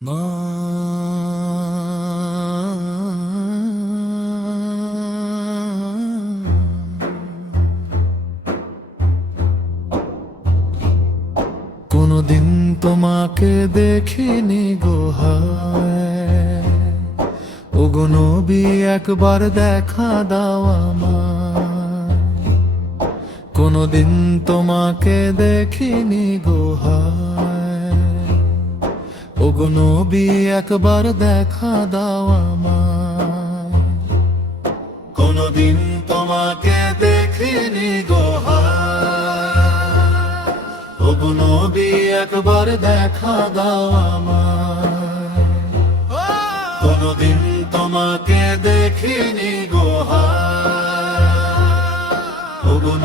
কোনদিন তোমাকে দেখিনি গোহায় ও একবার দেখা দাও আমার কোনদিন তোমাকে দেখিনি গোহায় নবী, একবার দেখা দাও আমার কোনদিন তোমাকে দেখিনি ওগো নবী, একবার দেখা দাও আমার কোনদিন তোমাকে দেখিনি গোহা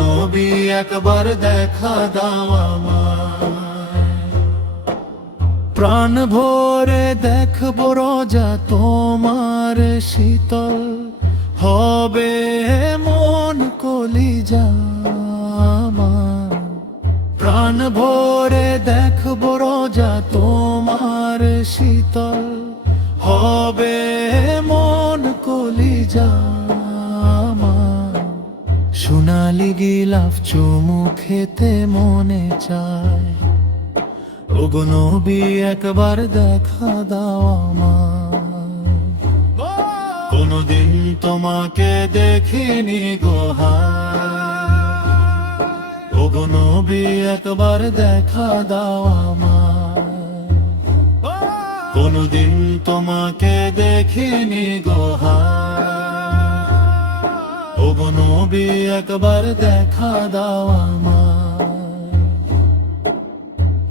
নবী, একবার দেখা দাও আমার প্রাণ ভরে দেখব রোজা তোমার শীতল হবে মন কলিজা। প্রাণ ভরে দেখব রোজা তোমার শীতল হবে মন কলিজা। সোনালি গিলাফ চুমু খেতে মনে চায় ওগো নবী, একবার দেখা দাও আমার কোনদিন তোমাকে দেখিনি গোহা ওগো নবী, একবার দেখা দাও আমার কোনদিন তোমাকে দেখিনি গোহা ওগো নবী, একবার দেখা দাও আমার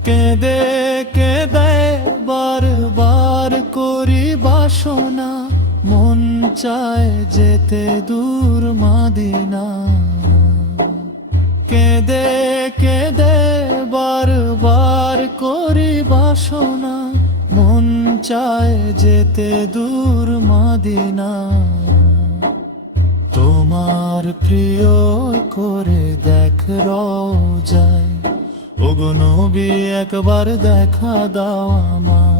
কেঁদে কেঁদে বারবার করি বাসনা। মন চায় যেতে দূর মাদিনা। কেঁদে কেঁদে বারবার করি বাসনা। মন চায় যেতে দূর মাদিনা। তোমার প্রিয় করে দেখ যায় নবী একবার দেখা দাও আমার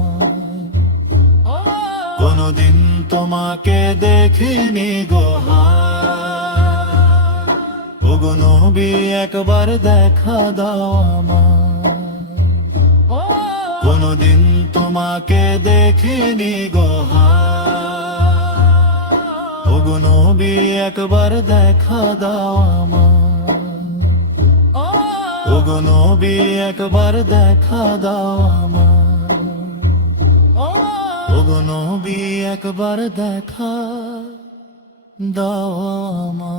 কোনদিন তোমাকে দেখিনি গোহা ওগো নবী একবার দেখা দাও আমার কোনদিন তোমাকে দেখিনি গোহা ওগো নবী একবার দেখা দাও আমার ওগো নবী একবার দেখা দাও আমার ওগো নবী একবার দেখা দাও আমার